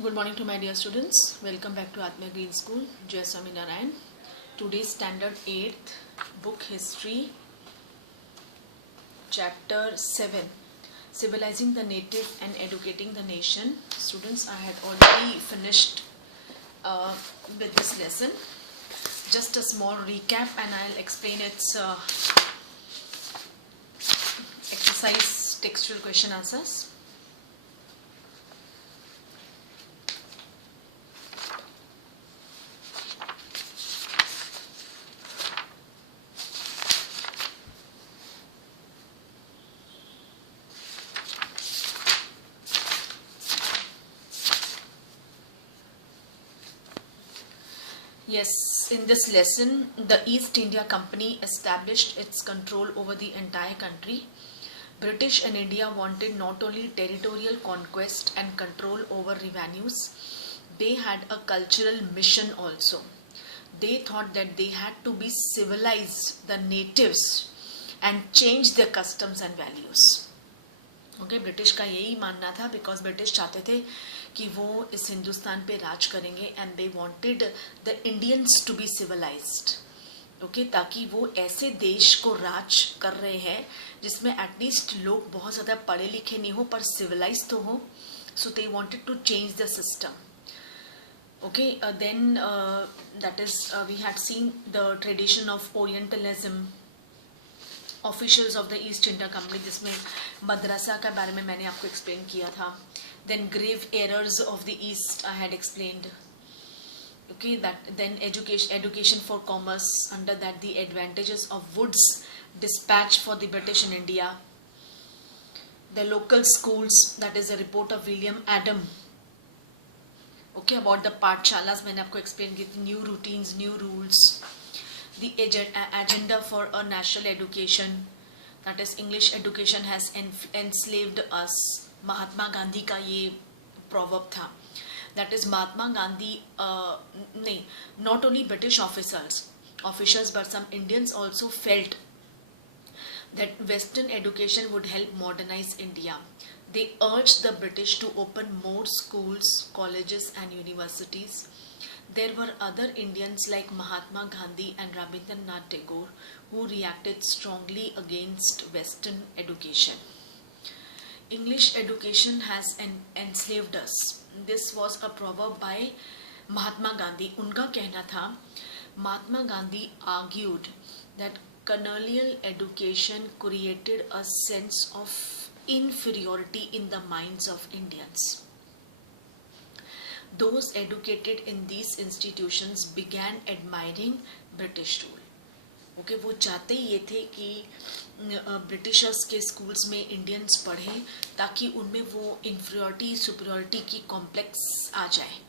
Good morning to my dear students. Welcome back to Atma Green School, Jai Swami Narayan. Today's standard 8th book history, chapter 7, civilizing the native and educating the nation. Students, I had already finished with this lesson. Just a small recap and I'll explain its exercise textual question answers. Yes, in this lesson, the East India Company established its control over the entire country. British and India wanted not only territorial conquest and control over revenues, they had a cultural mission also. They thought that they had to be civilize the natives and change their customs and values. Okay British का यही मानना था because British चाहते थे कि वो इस हिंदुस्तान पे राज करेंगे and they wanted the Indians to be civilised okay ताकि वो ऐसे देश को राज कर रहे हैं जिसमें एटलीस्ट लोग बहुत ज़्यादा पढ़े लिखे नहीं हो पर सिविलाइज तो हो so they wanted to change the system okay then that is we had seen the tradition of orientalism officials of the east India company जिसमें मदरसा के बारे में मैंने आपको एक्सप्लेन किया था then grave errors of the East I had explained okay that then education for commerce under that the advantages of Wood's dispatch for the British in India the local schools that is a report of William Adam okay about the pathshalas मैंने आपको explain की थी new routines new rules the agenda for a national education that is English education has enslaved us Mahatma Gandhi का ये proverb था that is Mahatma Gandhi नहीं not only British officials but some Indians also felt that Western education would help modernize India. They urged the British to open more schools, colleges and universities. There were other Indians like Mahatma Gandhi and Rabindranath Tagore who reacted strongly against Western education. English education has enslaved us. This was a proverb by Mahatma Gandhi. उनका कहना था Mahatma Gandhi argued that colonial education created a sense of inferiority in the minds of Indians. Those educated in these institutions began admiring British rule. Okay वो चाहते ही ये थे कि Britishers के schools में इंडियंस पढ़ें ताकि उनमें वो इन्फीरियरिटी सुपीरियरिटी की कॉम्प्लेक्स आ जाए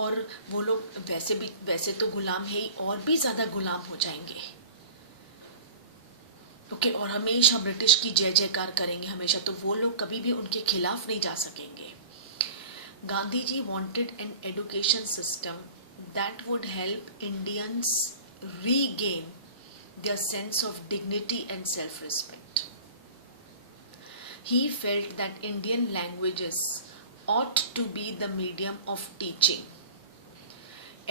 और वो लोग वैसे तो गुलाम है ही और भी ज़्यादा गुलाम हो जाएंगे ओके और हमेशा ब्रिटिश की जय जयकार करेंगे हमेशा तो वो लोग कभी भी उनके खिलाफ नहीं जा सकेंगे Gandhiji wanted an education system that would help Indians regain their sense of dignity and self-respect. He felt that Indian languages ought to be the medium of teaching.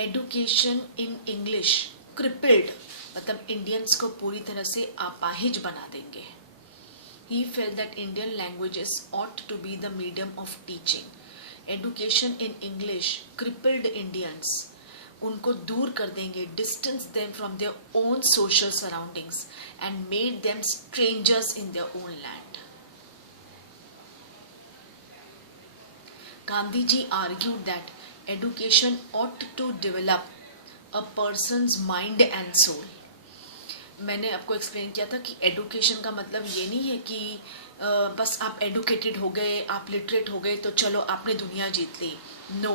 Education in English crippled मतलब Indians को पूरी तरह से अपाहिज बना देंगे. He felt that Indian languages ought to be the medium of teaching. Education in English crippled Indians उनको दूर कर देंगे distance them from their own social surroundings and made them strangers in their own land. Gandhiji argued that education ought to develop a person's mind and soul. मैंने आपको explain किया था कि education का मतलब ये नहीं है कि बस आप एडुकेटेड हो गए आप लिटरेट हो गए तो चलो आपने दुनिया जीत ली नो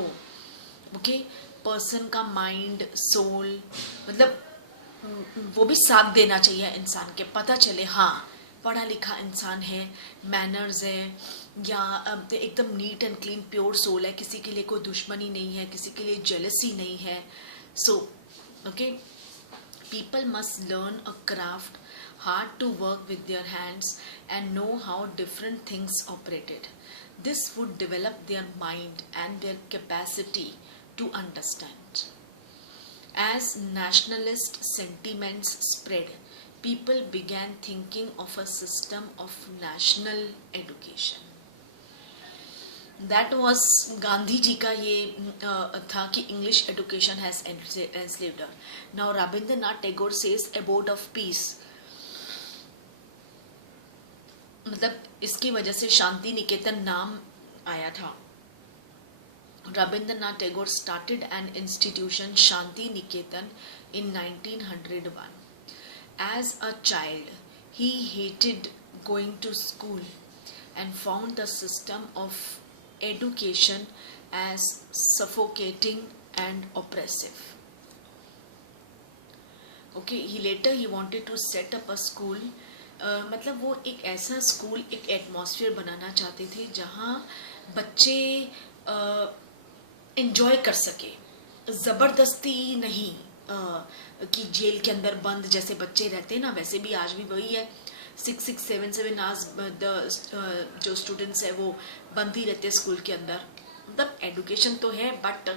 ओके पर्सन का माइंड सोल मतलब वो भी साथ देना चाहिए इंसान के पता चले हाँ पढ़ा लिखा इंसान है मैनर्स है या एकदम neat and clean pure soul है किसी के लिए कोई दुश्मनी नहीं है किसी के लिए जेलसी नहीं है so okay people must learn a craft hard to work with their hands and know how different things operated. This would develop their mind and their capacity to understand. As nationalist sentiments spread, people began thinking of a system of national education. That was Gandhi ji का ये था कि English education has enslaved her. Now Rabindranath Tagore says abode of peace. मतलब इसकी वजह से शांति निकेतन नाम आया था. Rabindranath Tagore started an institution, Shanti Niketan, in 1901. As a child, he hated going to school and found the system of education as suffocating and oppressive. Okay, he wanted to set up a school. मतलब वो एक ऐसा school, एक atmosphere बनाना चाहते थे जहाँ बच्चे enjoy कर सके, ज़बरदस्ती नहीं कि जेल के अंदर बंद जैसे बच्चे रहते हैं ना, वैसे भी आज भी वही है. 6-7 आवर्स जो स्टूडेंट्स है वो बंद ही रहते हैं स्कूल के अंदर. मतलब एडुकेशन तो है बट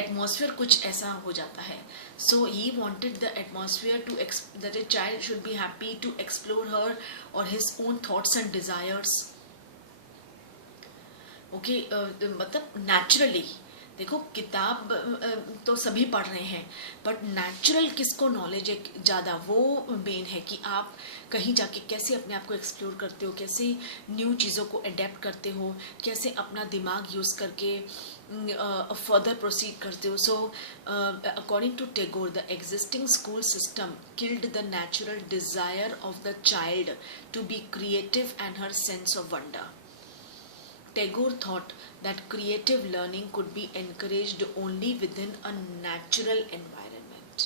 एटमॉस्फेयर कुछ ऐसा हो जाता है. So he wanted the atmosphere to that a child should be happy to explore her or his own thoughts and desires. Okay, मतलब नेचुरली देखो, किताब तो सभी पढ़ रहे हैं बट नेचुरल किसको नॉलेज है ज़्यादा, वो मेन है कि आप कहीं जाके कैसे अपने आप को एक्सप्लोर करते हो, कैसे न्यू चीज़ों को अडेप्ट करते हो, कैसे अपना दिमाग यूज़ करके फर्दर प्रोसीड करते हो. So according to Tagore, the existing school system killed the natural desire of the child to be creative and her sense of wonder. Tagore thought that creative learning could be encouraged only within a natural environment.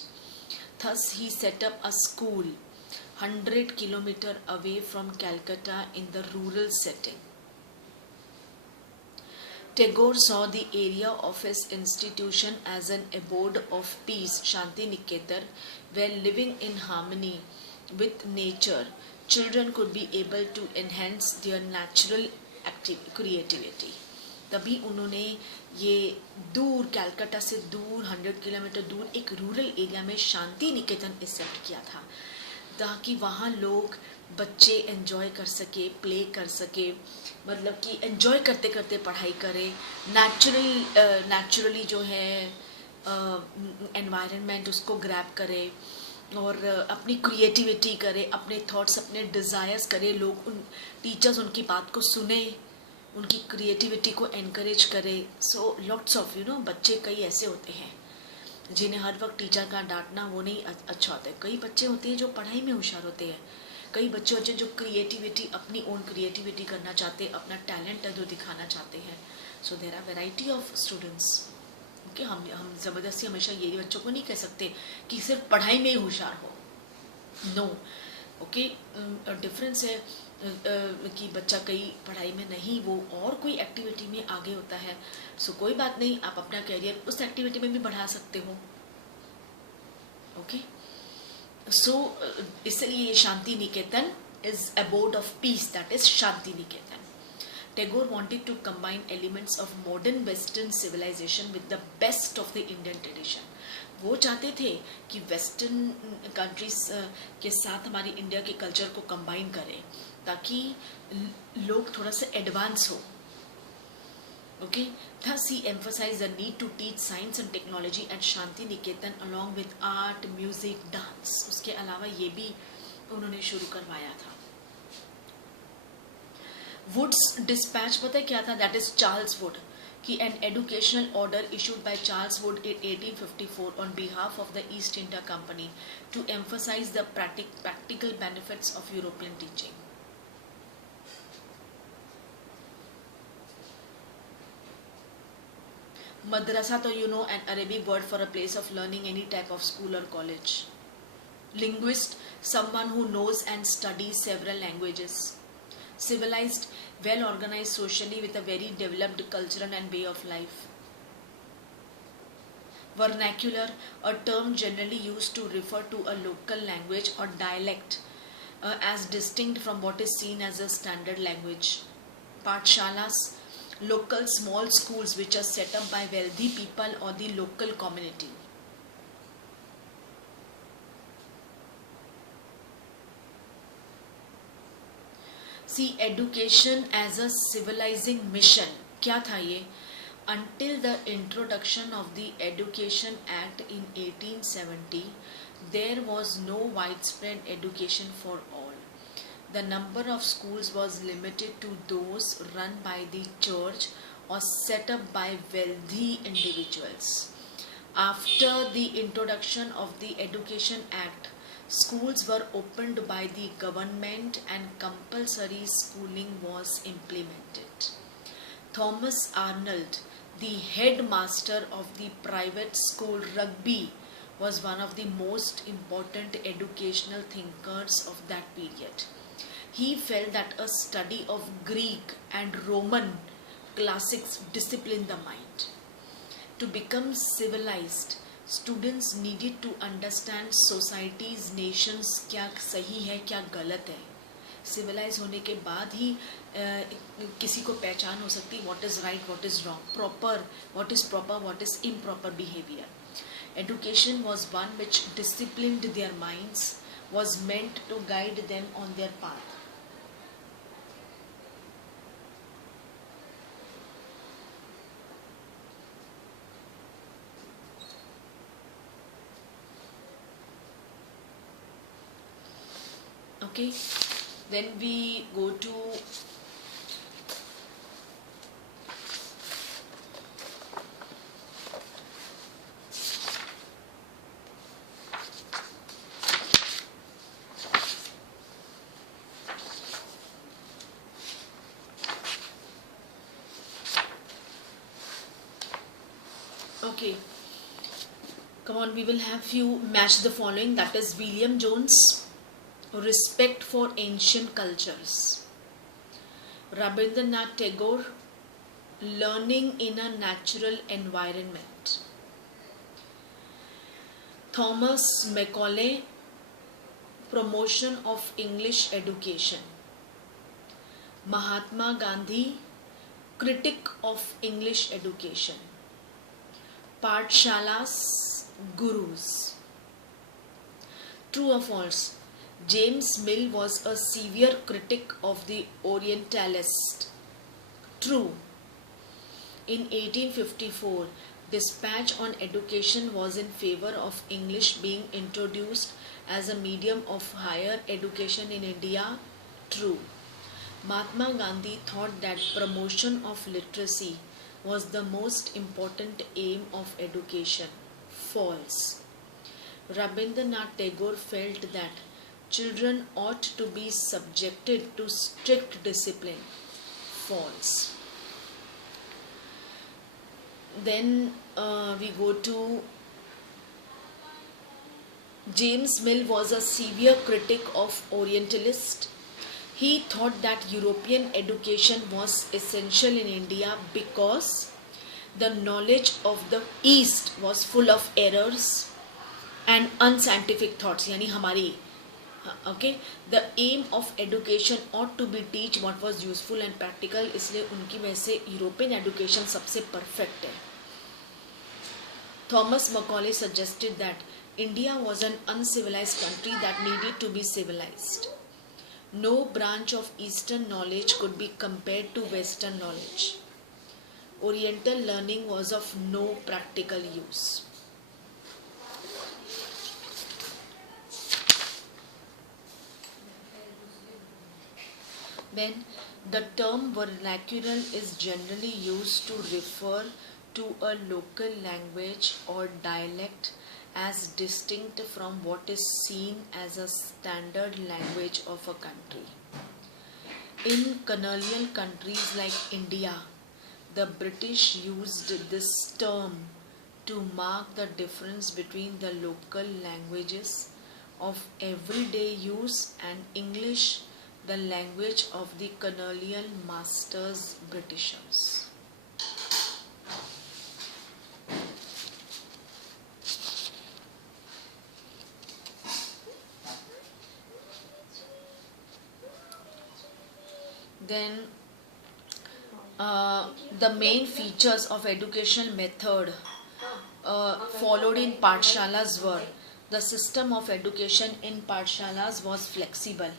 Thus, he set up a school 100 kilometers away from Calcutta in the rural setting. Tagore saw the area of his institution as an abode of peace, Shanti Niketan, where living in harmony with nature, children could be able to enhance their natural creativity. तभी उन्होंने ये दूर, कैलकाटा से दूर 100 kilometre दूर एक rural area में Shanti Niketan set किया था ताकि वहाँ लोग, बच्चे एंजॉय कर सके, प्ले कर सके, मतलब कि एंजॉय करते करते पढ़ाई करें, नेचुरली जो है एनवायरनमेंट उसको ग्रैब करे और अपनी क्रिएटिविटी करे, अपने थॉट्स, अपने डिज़ायर्स करे, लोग टीचर्स उनकी बात को सुने, उनकी क्रिएटिविटी को एनकरेज करे. सो लॉट्स ऑफ बच्चे कई ऐसे होते हैं जिन्हें हर वक्त टीचर का डांटना वो नहीं अच्छा होता है. कई बच्चे होते हैं जो पढ़ाई में होशियार होते हैं, कई बच्चे होते हैं जो क्रिएटिविटी, अपनी ओन क्रिएटिविटी करना चाहते हैं, अपना टैलेंट है जो दिखाना चाहते हैं. So there are variety of students. कि हम ज़बरदस्ती हमेशा यही बच्चों को नहीं कह सकते कि सिर्फ पढ़ाई में ही होशियार हो. नो, ओके, डिफरेंस है कि बच्चा कई पढ़ाई में नहीं, वो और कोई एक्टिविटी में आगे होता है. सो कोई बात नहीं, आप अपना कैरियर उस एक्टिविटी में भी बढ़ा सकते हो. ओके, सो इसलिए ये Shantiniketan is abode of peace, that is Shantiniketan. Tagore wanted to combine elements of modern Western civilization with the best of the Indian tradition. वो चाहते थे कि वेस्टर्न कंट्रीज के साथ हमारी इंडिया के कल्चर को कंबाइन करें ताकि लोग थोड़ा सा एडवांस हो. Okay, thus he emphasized the need to teach science and technology at Shanti Niketan along with art, music, dance. उसके अलावा ये भी उन्होंने शुरू करवाया था. वुड्स डिस्पैच पता है क्या था? दैट इज चार्ल्स वुड की an educational order issued by Charles Wood in 1854 on behalf of the East India Company to emphasize the practical benefits of European teaching. Madrasa to an Arabic word for a place of learning any type of school or college. Linguist, someone who knows and studies several languages. Civilized, well organized socially with a very developed culture and way of life. Vernacular, a term generally used to refer to a local language or dialect as distinct from what is seen as a standard language. Pathshalas, local small schools which are set up by wealthy people or the local community. See, education as a civilizing mission. क्या था ये? Until the introduction of the Education Act in 1870, there was no widespread education for all. The number of schools was limited to those run by the church or set up by wealthy individuals. After the introduction of the Education Act, schools were opened by the government and compulsory schooling was implemented. Thomas Arnold, the headmaster of the private school Rugby, was one of the most important educational thinkers of that period. He felt that a study of Greek and Roman classics disciplined the mind. To become civilized, students needed to understand societies, nations, क्या सही है क्या गलत है. Civilised होने के बाद ही किसी को पहचान हो सकती what is right what is wrong, proper what is improper behaviour. Education was one which disciplined their minds, was meant to guide them on their path. Okay, then we go to okay, come on, we will have few match the following, that is William Jones, respect for ancient cultures. Rabindranath Tagore, learning in a natural environment. Thomas Macaulay, promotion of English education. Mahatma Gandhi, critic of English education. Pathshalas, gurus. True or false? James Mill was a severe critic of the Orientalists. True. In 1854, dispatch on education was in favor of English being introduced as a medium of higher education in India. True. Mahatma Gandhi thought that promotion of literacy was the most important aim of education. False. Rabindranath Tagore felt that children ought to be subjected to strict discipline. False. Then we go to James Mill was a severe critic of Orientalists. He thought that European education was essential in India because the knowledge of the East was full of errors and unscientific thoughts. यानी हमारी okay, the aim of education ought to be teach what was useful and practical, इसलिए उनकी वजह से European education सबसे perfect है. Thomas Macaulay suggested that India was an uncivilized country that needed to be civilized. No branch of Eastern knowledge could be compared to Western knowledge. Oriental learning was of no practical use. Then the term vernacular is generally used to refer to a local language or dialect as distinct from what is seen as a standard language of a country. In colonial countries like India, the British used this term to mark the difference between the local languages of everyday use and English, the language of the colonial masters Britishers. Then The main features of education method followed in Pathshalas were: the system of education in Pathshalas was flexible.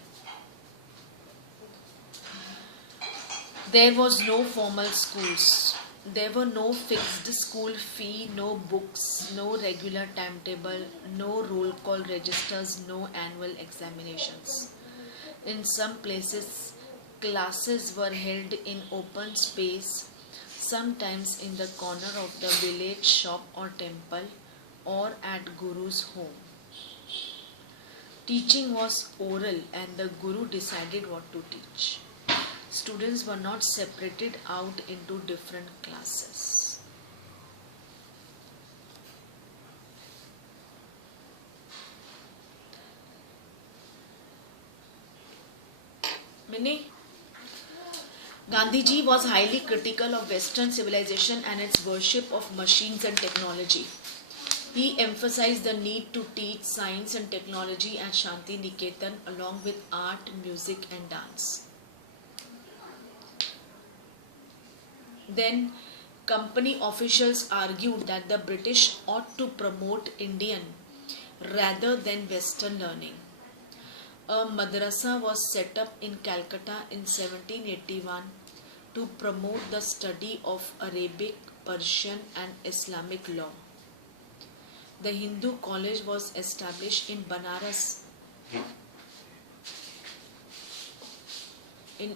There was no formal schools. There were no fixed school fee, no books, no regular timetable, no roll call registers, no annual examinations. In some places, classes were held in open space, sometimes in the corner of the village shop or temple, or at Guru's home. Teaching was oral and the Guru decided what to teach. Students were not separated out into different classes. Mini? Gandhiji was highly critical of Western civilization and its worship of machines and technology. He emphasized the need to teach science and technology at Shanti Niketan along with art, music and dance. Then, company officials argued that the British ought to promote Indian rather than Western learning. A madrasa was set up in Calcutta in 1781 to promote the study of Arabic, Persian and Islamic law. The Hindu college was established in Banaras in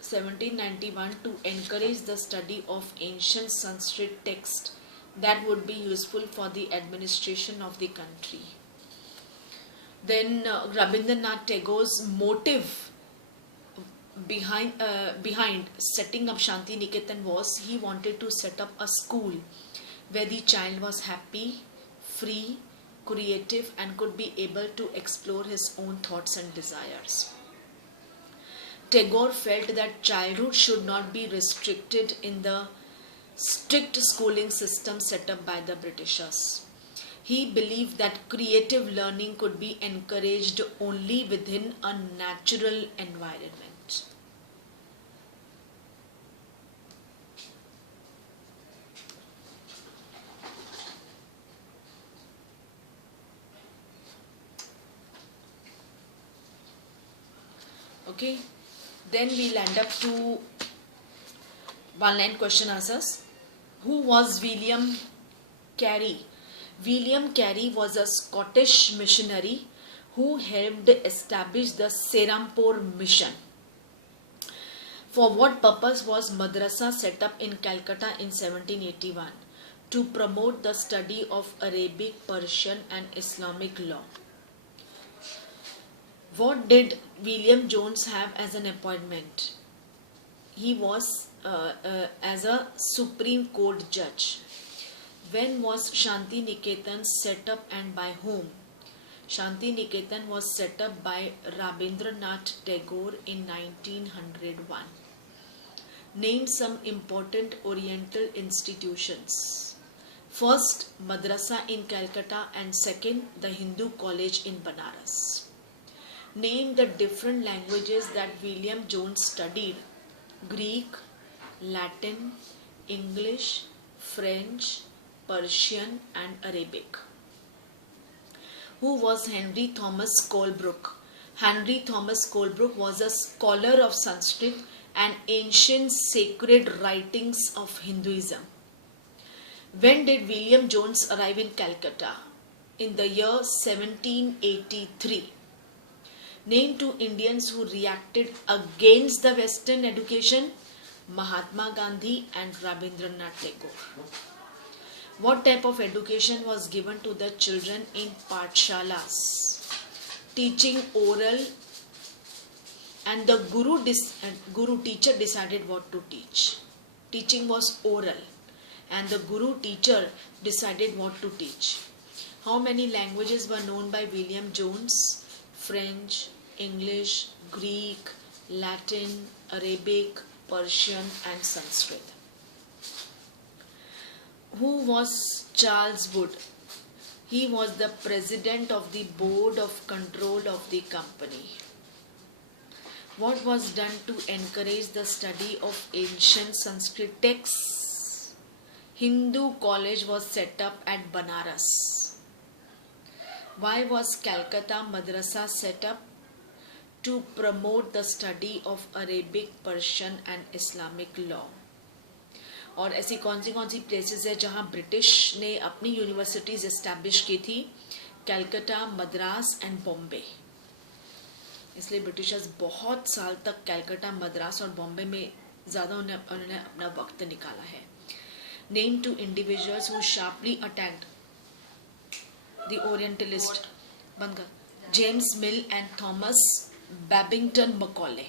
1791 to encourage the study of ancient Sanskrit texts that would be useful for the administration of the country. Then Rabindranath Tagore's motive behind setting up Shanti Niketan was he wanted to set up a school where the child was happy, free, creative and could be able to explore his own thoughts and desires. Tagore felt that childhood should not be restricted in the strict schooling system set up by the Britishers. He believed that creative learning could be encouraged only within a natural environment. Okay. Then we land up to one line question answers. Who was William Carey? William Carey was a Scottish missionary who helped establish the Serampore mission. For what purpose was madrasa set up in Calcutta in 1781? To promote the study of Arabic, Persian and Islamic law. What did William Jones have as an appointment? He was as a Supreme Court judge. When was Shanti Niketan set up and by whom? Shanti Niketan was set up by Rabindranath Tagore in 1901. Name some important Oriental institutions. First, Madrasa in Calcutta and second, the Hindu College in Banaras. Name the different languages that William Jones studied: Greek, Latin, English, French, Persian and Arabic. Who was Henry Thomas Colebrook? Henry Thomas Colebrook was a scholar of Sanskrit and ancient sacred writings of Hinduism. When did William Jones arrive in Calcutta? In the year 1783. Name two Indians who reacted against the Western education: Mahatma Gandhi and Rabindranath Tagore. What type of education was given to the children in Pathshalas? Teaching oral, and the guru teacher decided what to teach. Teaching was oral and the guru teacher decided what to teach. How many languages were known by William Jones? French, English, Greek, Latin, Arabic, Persian and Sanskrit. Who was Charles Wood? He was the president of the board of control of the company. What was done to encourage the study of ancient Sanskrit texts? Hindu college was set up at Banaras. Why was Calcutta Madrasa set up? To promote the study of Arabic, Persian and Islamic law. और ऐसी कौन सी places है जहां British ने अपनी universities establish की थी? Calcutta, Madras and Bombay. इसलिए ब्रिटिशर्स बहुत साल तक कैलकाटा, मद्रास और बॉम्बे में ज़्यादा उन्होंने अपना वक्त निकाला है. Name two individuals who sharply attacked the orientalist. बंद कर. James Mill and Thomas Babington Macaulay.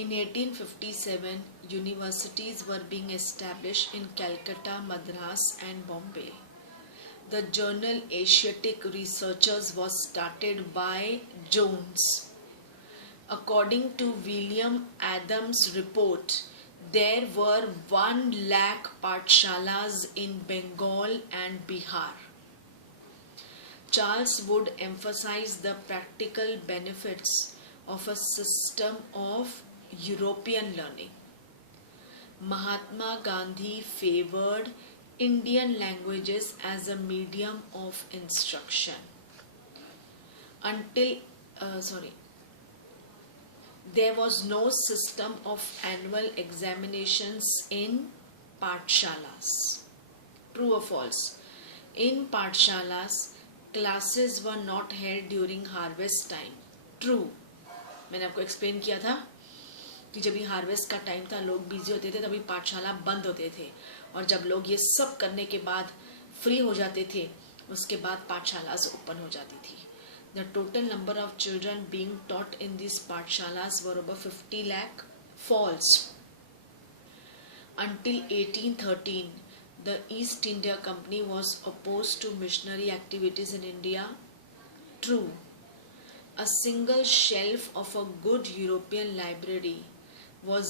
In 1857, universities were being established in Calcutta, Madras and Bombay. The journal Asiatic Researchers was started by Jones. According to William Adams' report, there were 1 lakh pathshalas in Bengal and Bihar. Charles Wood emphasized the practical benefits of a system of European learning. Mahatma Gandhi favored Indian languages as a medium of instruction. There was no system of annual examinations in pathshalas. True or false? In pathshalas, classes were not held during harvest time. True. मैंने आपको explain किया था कि जब ये harvest का time था, लोग बिजी होते थे, तभी पाठशाला बंद होते थे. और जब लोग ये सब करने के बाद फ्री हो जाते थे, उसके बाद पाठशालास ओपन हो जाती थी. The total number of children being taught in this pathshalas were over 50 lakh. False. Until 1813, the East India Company was opposed to missionary activities in India. True. A single shelf of a good European library was